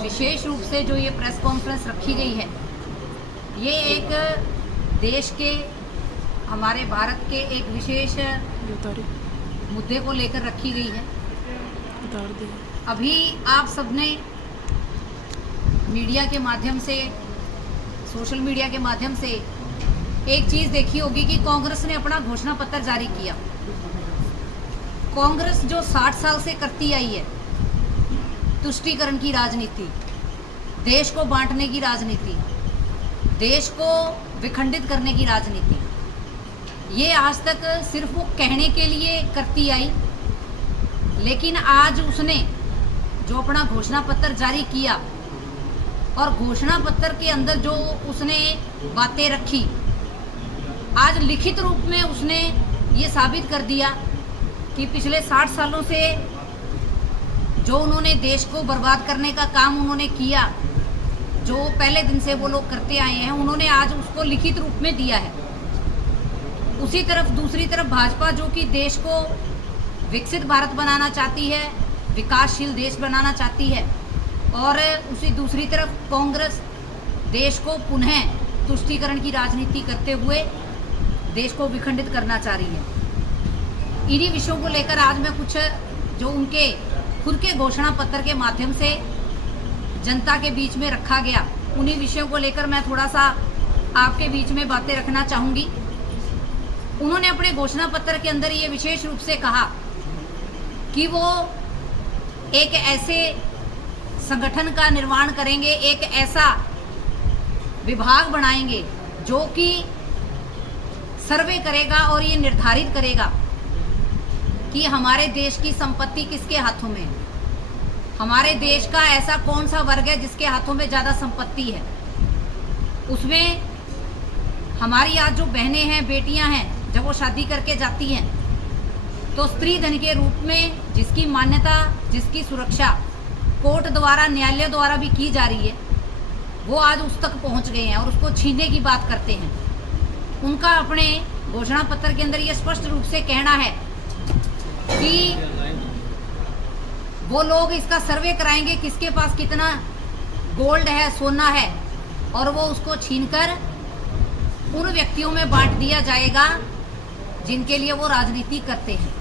विशेष रूप से जो ये प्रेस कॉन्फ्रेंस रखी गई है, ये एक देश के, हमारे भारत के एक विशेष मुद्दे को लेकर रखी गई है। अभी आप सबने मीडिया के माध्यम से, सोशल मीडिया के माध्यम से एक चीज़ देखी होगी कि कांग्रेस ने अपना घोषणा पत्र जारी किया। कांग्रेस जो 60 साल से करती आई है, तुष्टीकरण की राजनीति, देश को बांटने की राजनीति, देश को विखंडित करने की राजनीति, ये आज तक सिर्फ वो कहने के लिए करती आई। लेकिन आज उसने जो अपना घोषणा पत्र जारी किया और घोषणा पत्र के अंदर जो उसने बातें रखी, आज लिखित रूप में उसने ये साबित कर दिया कि पिछले 60 सालों से जो उन्होंने देश को बर्बाद करने का काम उन्होंने किया, जो पहले दिन से वो लोग करते आए हैं, उन्होंने आज उसको लिखित रूप में दिया है। उसी तरफ दूसरी तरफ भाजपा जो कि देश को विकसित भारत बनाना चाहती है, विकासशील देश बनाना चाहती है, और उसी दूसरी तरफ कांग्रेस देश को पुनः तुष्टीकरण की राजनीति करते हुए देश को विखंडित करना चाह रही है। इन्हीं विषयों को लेकर आज मैं कुछ जो उनके खुद के घोषणा पत्र के माध्यम से जनता के बीच में रखा गया, उन्हीं विषयों को लेकर मैं थोड़ा सा आपके बीच में बातें रखना चाहूँगी। उन्होंने अपने घोषणा पत्र के अंदर ये विशेष रूप से कहा कि वो एक ऐसे संगठन का निर्माण करेंगे, एक ऐसा विभाग बनाएंगे जो कि सर्वे करेगा और ये निर्धारित करेगा कि हमारे देश की संपत्ति किसके हाथों में है, हमारे देश का ऐसा कौन सा वर्ग है जिसके हाथों में ज़्यादा संपत्ति है। उसमें हमारी आज जो बहनें हैं, बेटियां हैं, जब वो शादी करके जाती हैं तो स्त्री धन के रूप में जिसकी मान्यता, जिसकी सुरक्षा कोर्ट द्वारा, न्यायालय द्वारा भी की जा रही है, वो आज उस तक पहुंच गए हैं और उसको छीनने की बात करते हैं। उनका अपने घोषणा पत्र के अंदर ये स्पष्ट रूप से कहना है कि वो लोग इसका सर्वे कराएंगे किसके पास कितना गोल्ड है, सोना है, और वो उसको छीनकर उन व्यक्तियों में बांट दिया जाएगा जिनके लिए वो राजनीति करते हैं।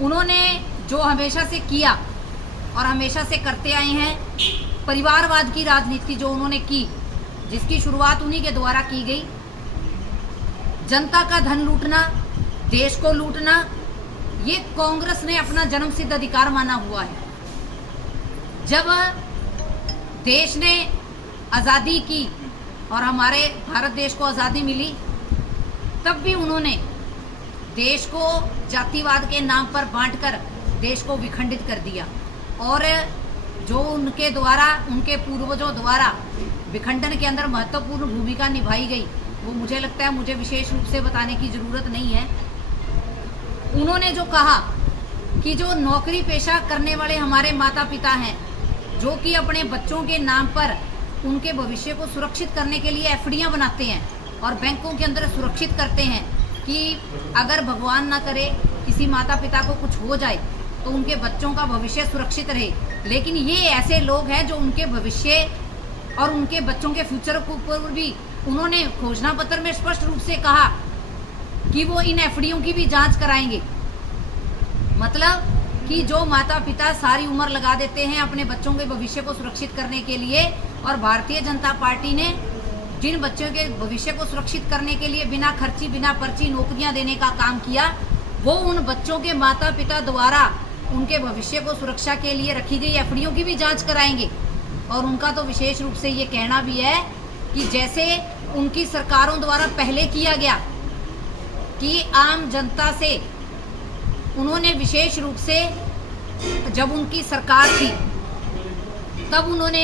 उन्होंने जो हमेशा से किया और हमेशा से करते आए हैं, परिवारवाद की राजनीति जो उन्होंने की, जिसकी शुरुआत उन्हीं के द्वारा की गई, जनता का धन लूटना, देश को लूटना, ये कांग्रेस ने अपना जन्मसिद्ध अधिकार माना हुआ है। जब देश ने आज़ादी की और हमारे भारत देश को आज़ादी मिली, तब भी उन्होंने देश को जातिवाद के नाम पर बांटकर देश को विखंडित कर दिया, और जो उनके द्वारा, उनके पूर्वजों द्वारा विखंडन के अंदर महत्वपूर्ण भूमिका निभाई गई, वो मुझे लगता है मुझे विशेष रूप से बताने की ज़रूरत नहीं है। उन्होंने जो कहा कि जो नौकरी पेशा करने वाले हमारे माता पिता हैं, जो कि अपने बच्चों के नाम पर उनके भविष्य को सुरक्षित करने के लिए एफडीआं बनाते हैं और बैंकों के अंदर सुरक्षित करते हैं कि अगर भगवान ना करे किसी माता पिता को कुछ हो जाए तो उनके बच्चों का भविष्य सुरक्षित रहे। लेकिन ये ऐसे लोग हैं जो उनके भविष्य और उनके बच्चों के फ्यूचर के ऊपर भी उन्होंने घोषणा पत्र में स्पष्ट रूप से कहा कि वो इन एफडीओं की भी जांच कराएंगे। मतलब कि जो माता पिता सारी उम्र लगा देते हैं अपने बच्चों के भविष्य को सुरक्षित करने के लिए, और भारतीय जनता पार्टी ने जिन बच्चों के भविष्य को सुरक्षित करने के लिए बिना खर्ची, बिना पर्ची नौकरियां देने का काम किया, वो उन बच्चों के माता पिता द्वारा उनके भविष्य को सुरक्षा के लिए रखी गई एफडीओं की भी जांच कराएंगे। और उनका तो विशेष रूप से ये कहना भी है कि जैसे उनकी सरकारों द्वारा पहले किया गया कि आम जनता से उन्होंने विशेष रूप से, जब उनकी सरकार थी तब उन्होंने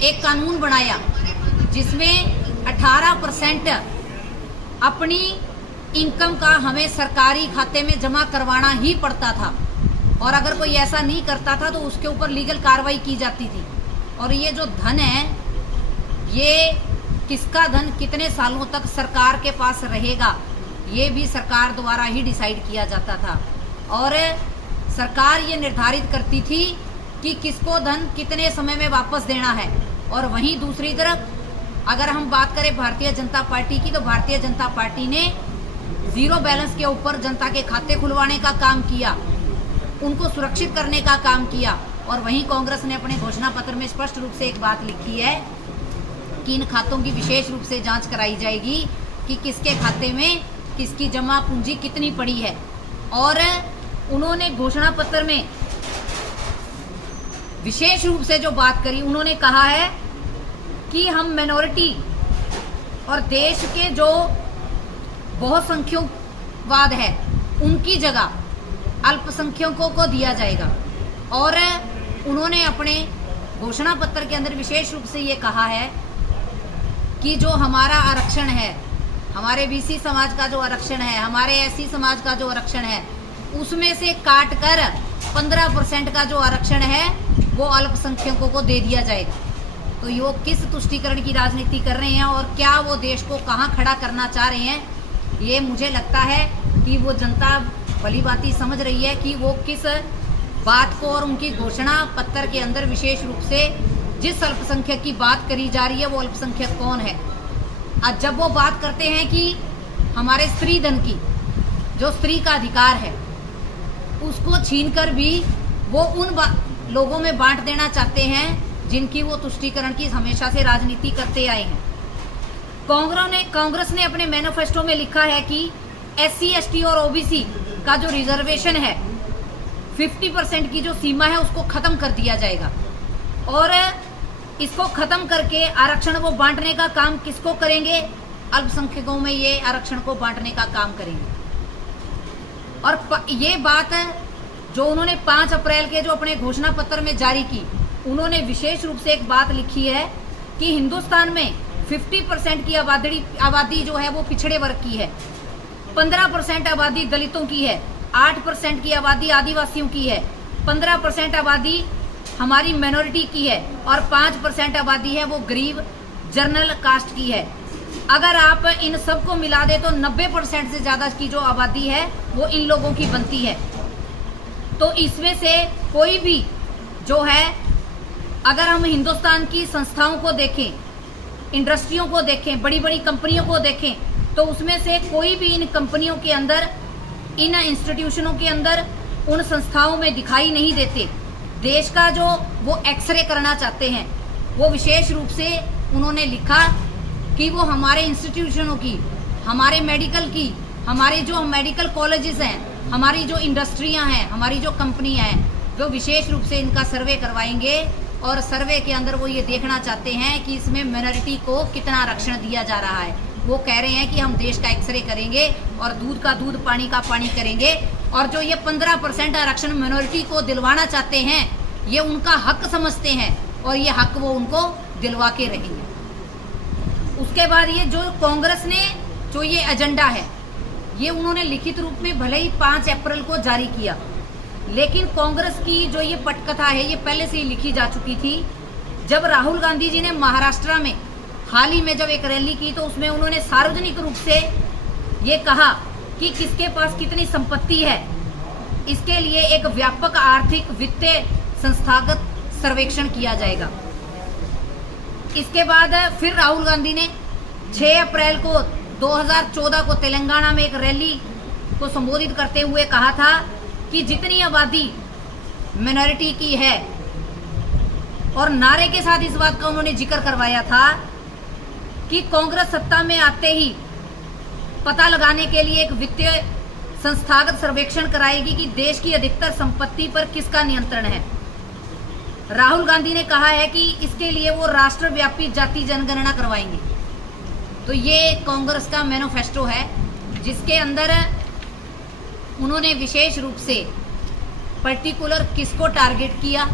एक कानून बनाया जिसमें 18% अपनी इनकम का हमें सरकारी खाते में जमा करवाना ही पड़ता था, और अगर कोई ऐसा नहीं करता था तो उसके ऊपर लीगल कार्रवाई की जाती थी। और ये जो धन है, ये किसका धन कितने सालों तक सरकार के पास रहेगा, ये भी सरकार द्वारा ही डिसाइड किया जाता था। और सरकार ये निर्धारित करती थी कि किसको धन कितने समय में वापस देना है। और वहीं दूसरी तरफ अगर हम बात करें भारतीय जनता पार्टी की, तो भारतीय जनता पार्टी ने जीरो बैलेंस के ऊपर जनता के खाते खुलवाने का काम किया, उनको सुरक्षित करने का काम किया। और वहीं कांग्रेस ने अपने घोषणा पत्र में स्पष्ट रूप से एक बात लिखी है कि इन खातों की विशेष रूप से जांच कराई जाएगी कि किसके खाते में किसकी जमा पूंजी कितनी पड़ी है। और उन्होंने घोषणा पत्र में विशेष रूप से जो बात करी, उन्होंने कहा है कि हम मिनॉरिटी और देश के जो बहुसंख्यकवाद है उनकी जगह अल्पसंख्यकों को दिया जाएगा। और उन्होंने अपने घोषणा पत्र के अंदर विशेष रूप से ये कहा है कि जो हमारा आरक्षण है, हमारे बीसी समाज का जो आरक्षण है, हमारे एससी समाज का जो आरक्षण है, उसमें से काट कर 15% का जो आरक्षण है वो अल्पसंख्यकों को दे दिया जाएगा। तो ये किस तुष्टीकरण की राजनीति कर रहे हैं और क्या वो देश को कहाँ खड़ा करना चाह रहे हैं, ये मुझे लगता है कि वो जनता भली भांति समझ रही है कि वो किस बात को, और उनकी घोषणा पत्र के अंदर विशेष रूप से जिस अल्पसंख्यक की बात करी जा रही है वो अल्पसंख्यक कौन है। आज जब वो बात करते हैं कि हमारे स्त्री धन की, जो स्त्री का अधिकार है, उसको छीनकर भी वो उन लोगों में बांट देना चाहते हैं जिनकी वो तुष्टीकरण की हमेशा से राजनीति करते आए हैं। कांग्रेस ने अपने मैनिफेस्टो में लिखा है कि एससी, एसटी और ओबीसी का जो रिजर्वेशन है 50% की जो सीमा है उसको खत्म कर दिया जाएगा। और इसको खत्म करके आरक्षण वो बांटने का काम किसको करेंगे? अल्पसंख्यकों में ये आरक्षण को बांटने का काम करेंगे। और ये बात जो उन्होंने 5 अप्रैल के जो अपने घोषणा पत्र में जारी की, उन्होंने विशेष रूप से एक बात लिखी है कि हिंदुस्तान में 50% की आबादी जो है वो पिछड़े वर्ग की है, 15% आबादी दलितों की है, 8% की आबादी आदिवासियों की है, 15% आबादी हमारी माइनॉरिटी की है और 5% आबादी है वो गरीब जनरल कास्ट की है। अगर आप इन सबको मिला दे तो 90% से ज़्यादा की जो आबादी है वो इन लोगों की बनती है। तो इसमें से कोई भी जो है, अगर हम हिंदुस्तान की संस्थाओं को देखें, इंडस्ट्रियों को देखें, बड़ी बड़ी कंपनियों को देखें, तो उसमें से कोई भी इन कंपनियों के अंदर, इन इंस्टीट्यूशनों के अंदर, उन संस्थाओं में दिखाई नहीं देते। देश का जो वो एक्सरे करना चाहते हैं, वो विशेष रूप से उन्होंने लिखा कि वो हमारे इंस्टीट्यूशनों की, हमारे मेडिकल की, हमारे जो मेडिकल कॉलेजेस हैं, हमारी जो इंडस्ट्रियां हैं, हमारी जो कंपनियां हैं, वो विशेष रूप से इनका सर्वे करवाएंगे। और सर्वे के अंदर वो ये देखना चाहते हैं कि इसमें माइनॉरिटी को कितना आरक्षण दिया जा रहा है। वो कह रहे हैं कि हम देश का एक्सरे करेंगे और दूध का दूध, पानी का पानी करेंगे। और जो ये 15% आरक्षण माइनॉरिटी को दिलवाना चाहते हैं, ये उनका हक समझते हैं और ये हक वो उनको दिलवा के रहेंगे। उसके बाद ये जो कांग्रेस ने जो ये एजेंडा है, ये उन्होंने लिखित रूप में भले ही 5 अप्रैल को जारी किया, लेकिन कांग्रेस की जो ये पटकथा है ये पहले से ही लिखी जा चुकी थी। जब राहुल गांधी जी ने महाराष्ट्र में हाल ही में जब एक रैली की, तो उसमें उन्होंने सार्वजनिक रूप से ये कहा कि किसके पास कितनी संपत्ति है, इसके लिए एक व्यापक आर्थिक वित्तीय संस्थागत सर्वेक्षण किया जाएगा। इसके बाद फिर राहुल गांधी ने 6 अप्रैल को 2014 को तेलंगाना में एक रैली को संबोधित करते हुए कहा था कि जितनी आबादी माइनॉरिटी की है, और नारे के साथ इस बात का उन्होंने जिक्र करवाया था कि कांग्रेस सत्ता में आते ही पता लगाने के लिए एक वित्तीय संस्थागत सर्वेक्षण कराएगी कि देश की अधिकतर संपत्ति पर किसका नियंत्रण है। राहुल गांधी ने कहा है कि इसके लिए वो राष्ट्रव्यापी जाति जनगणना करवाएंगे। तो ये कांग्रेस का मैनिफेस्टो है, जिसके अंदर उन्होंने विशेष रूप से पर्टिकुलर किसको टारगेट किया,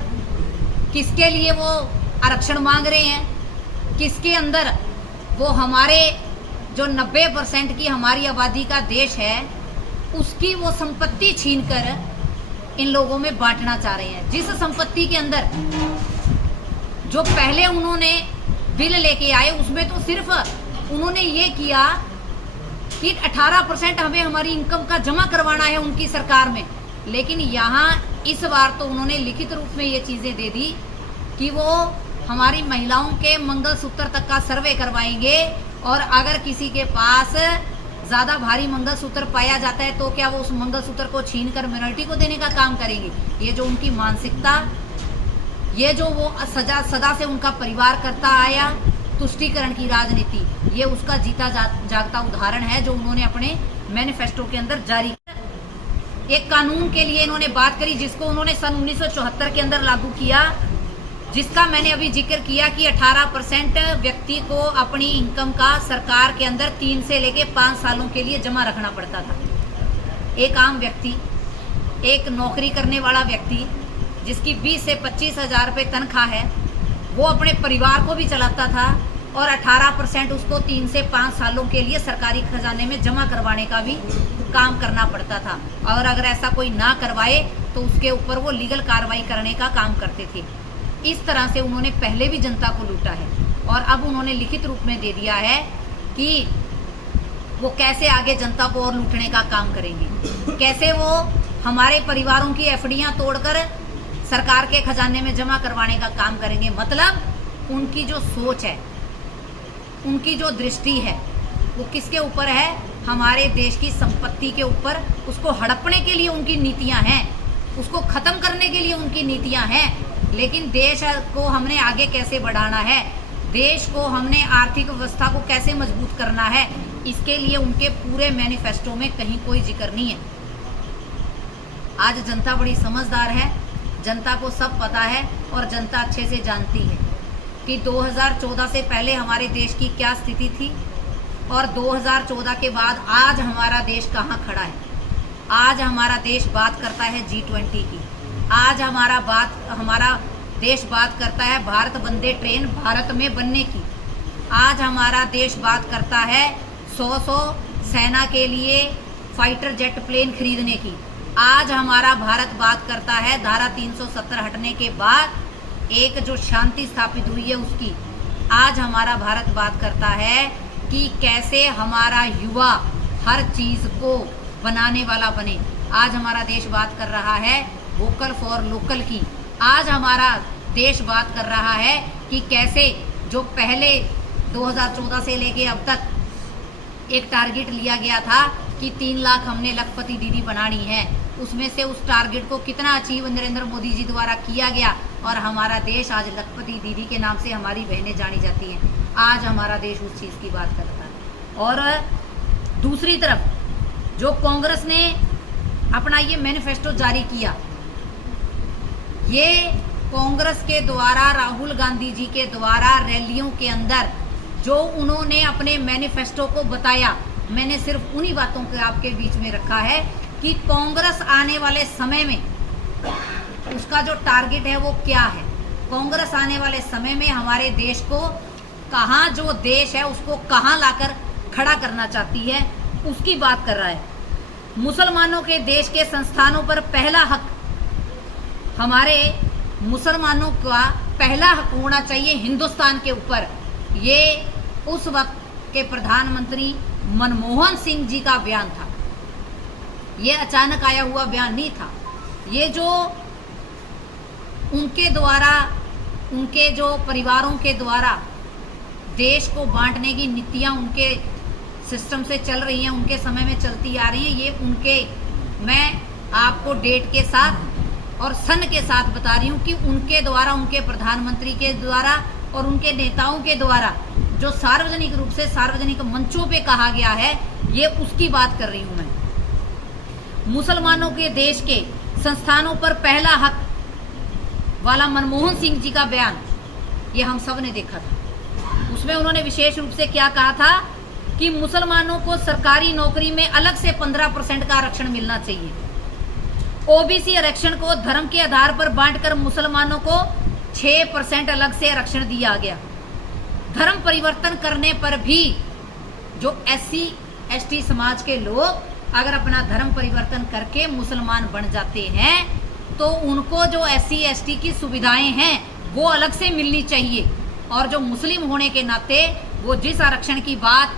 किसके लिए वो आरक्षण मांग रहे हैं, किसके अंदर वो हमारे जो 90% की हमारी आबादी का देश है उसकी वो संपत्ति छीनकर इन लोगों में बांटना चाह रहे हैं। जिस संपत्ति के अंदर जो पहले उन्होंने बिल लेके आए, उसमें तो सिर्फ उन्होंने ये किया कि 18% हमें हमारी इनकम का जमा करवाना है उनकी सरकार में, लेकिन यहाँ इस बार तो उन्होंने लिखित रूप में ये चीज़ें दे दी कि वो हमारी महिलाओं के मंगलसूत्र तक का सर्वे करवाएंगे, और अगर किसी के पास ज़्यादा भारी मंगलसूत्र पाया जाता है तो क्या वो उस मंगलसूत्र को छीनकर मिनोरिटी को देने का काम करेंगे। ये जो उनकी मानसिकता, ये जो वो सदा से उनका परिवार करता आया तुष्टीकरण की राजनीति, ये उसका जीता जागता उदाहरण है जो उन्होंने अपने मैनिफेस्टो के अंदर जारी किया। एक कानून के लिए इन्होंने बात करी जिसको उन्होंने सन 1974 के अंदर लागू किया, जिसका मैंने अभी जिक्र किया कि 18% व्यक्ति को अपनी इनकम का सरकार के अंदर 3 से लेके 5 सालों के लिए जमा रखना पड़ता था। एक आम व्यक्ति, एक नौकरी करने वाला व्यक्ति जिसकी 20 से 25 हज़ार रुपये तनख्वाह है, वो अपने परिवार को भी चलाता था और 18% उसको 3 से 5 सालों के लिए सरकारी खजाने में जमा करवाने का भी काम करना पड़ता था, और अगर ऐसा कोई ना करवाए तो उसके ऊपर वो लीगल कार्रवाई करने का काम करते थे। इस तरह से उन्होंने पहले भी जनता को लूटा है, और अब उन्होंने लिखित रूप में दे दिया है कि वो कैसे आगे जनता को और लूटने का काम करेंगे, कैसे वो हमारे परिवारों की एफडीआं तोड़कर सरकार के खजाने में जमा करवाने का काम करेंगे। मतलब उनकी जो सोच है, उनकी जो दृष्टि है, वो किसके ऊपर है? हमारे देश की संपत्ति के ऊपर। उसको हड़पने के लिए उनकी नीतियां हैं, उसको खत्म करने के लिए उनकी नीतियां हैं, लेकिन देश को हमने आगे कैसे बढ़ाना है, देश को हमने आर्थिक व्यवस्था को कैसे मजबूत करना है, इसके लिए उनके पूरे मैनिफेस्टो में कहीं कोई जिक्र नहीं है। आज जनता बड़ी समझदार है, जनता को सब पता है, और जनता अच्छे से जानती है कि 2014 से पहले हमारे देश की क्या स्थिति थी और 2014 के बाद आज हमारा देश कहाँ खड़ा है। आज हमारा देश बात करता है G20 की, आज हमारा देश बात करता है भारत वंदे ट्रेन भारत में बनने की, आज हमारा देश बात करता है 100 सेना के लिए फाइटर जेट प्लेन खरीदने की, आज हमारा भारत बात करता है धारा 370 हटने के बाद एक जो शांति स्थापित हुई है उसकी, आज हमारा भारत बात करता है कि कैसे हमारा युवा हर चीज़ को बनाने वाला बने, आज हमारा देश बात कर रहा है वोकल फॉर लोकल की, आज हमारा देश बात कर रहा है कि कैसे जो पहले 2014 से लेके अब तक एक टारगेट लिया गया था कि 3 लाख हमने लखपति दीदी बनानी है, उसमें से उस टारगेट को कितना अचीव नरेंद्र मोदी जी द्वारा किया गया, और हमारा देश आज लखपति दीदी के नाम से हमारी बहनें जानी जाती हैं। आज हमारा देश उस चीज़ की बात करता है। और दूसरी तरफ जो कांग्रेस ने अपना ये मैनिफेस्टो जारी किया, ये कांग्रेस के द्वारा राहुल गांधी जी के द्वारा रैलियों के अंदर जो उन्होंने अपने मैनिफेस्टो को बताया, मैंने सिर्फ उन्हीं बातों को आपके बीच में रखा है कि कांग्रेस आने वाले समय में उसका जो टारगेट है वो क्या है। कांग्रेस आने वाले समय में हमारे देश को कहाँ, जो देश है उसको कहाँ लाकर खड़ा करना चाहती है, उसकी बात कर रहा है। मुसलमानों के देश के संस्थानों पर पहला हक, हमारे मुसलमानों का पहला हक होना चाहिए हिंदुस्तान के ऊपर। ये उस वक्त के प्रधानमंत्री मनमोहन सिंह जी का बयान था, ये अचानक आया हुआ बयान नहीं था। ये जो उनके द्वारा, उनके जो परिवारों के द्वारा देश को बांटने की नीतियां उनके सिस्टम से चल रही हैं, उनके समय में चलती आ रही हैं, ये उनके, मैं आपको डेट के साथ और सन के साथ बता रही हूँ कि उनके द्वारा, उनके प्रधानमंत्री के द्वारा और उनके नेताओं के द्वारा जो सार्वजनिक रूप से सार्वजनिक मंचों पे कहा गया है, ये उसकी बात कर रही हूँ मैं। मुसलमानों के देश के संस्थानों पर पहला हक वाला मनमोहन सिंह जी का बयान, ये हम सब ने देखा था। उसमें उन्होंने विशेष रूप से क्या कहा था कि मुसलमानों को सरकारी नौकरी में अलग से 15% का आरक्षण मिलना चाहिए। ओबीसी आरक्षण को धर्म के आधार पर बांटकर मुसलमानों को 6% अलग से आरक्षण दिया गया। धर्म परिवर्तन करने पर भी जो SC ST समाज के लोग अगर अपना धर्म परिवर्तन करके मुसलमान बन जाते हैं तो उनको जो SC ST की सुविधाएं हैं वो अलग से मिलनी चाहिए, और जो मुस्लिम होने के नाते वो जिस आरक्षण की बात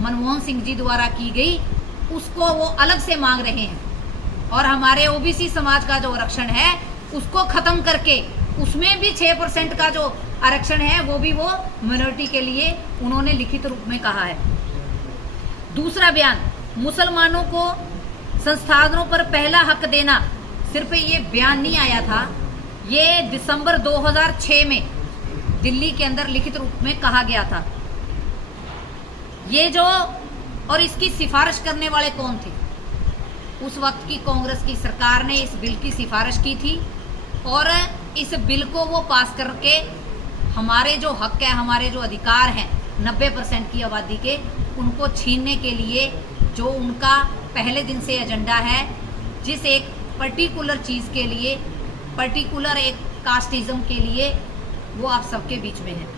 मनमोहन सिंह जी द्वारा की गई उसको वो अलग से मांग रहे हैं। और हमारे ओबीसी समाज का जो आरक्षण है उसको खत्म करके उसमें भी 6% का जो आरक्षण है वो भी वो मिनोरिटी के लिए उन्होंने लिखित रूप में कहा है। दूसरा बयान, मुसलमानों को संस्थानों पर पहला हक देना, सिर्फ ये बयान नहीं आया था, ये दिसंबर 2006 में दिल्ली के अंदर लिखित रूप में कहा गया था। ये जो और इसकी सिफारिश करने वाले कौन थे? उस वक्त की कांग्रेस की सरकार ने इस बिल की सिफारिश की थी और इस बिल को वो पास करके हमारे जो हक है, हमारे जो अधिकार हैं 90% की आबादी के, उनको छीनने के लिए जो उनका पहले दिन से एजेंडा है, जिस एक पर्टिकुलर चीज़ के लिए, पर्टिकुलर एक कास्टिज्म के लिए, वो आप सबके बीच में है।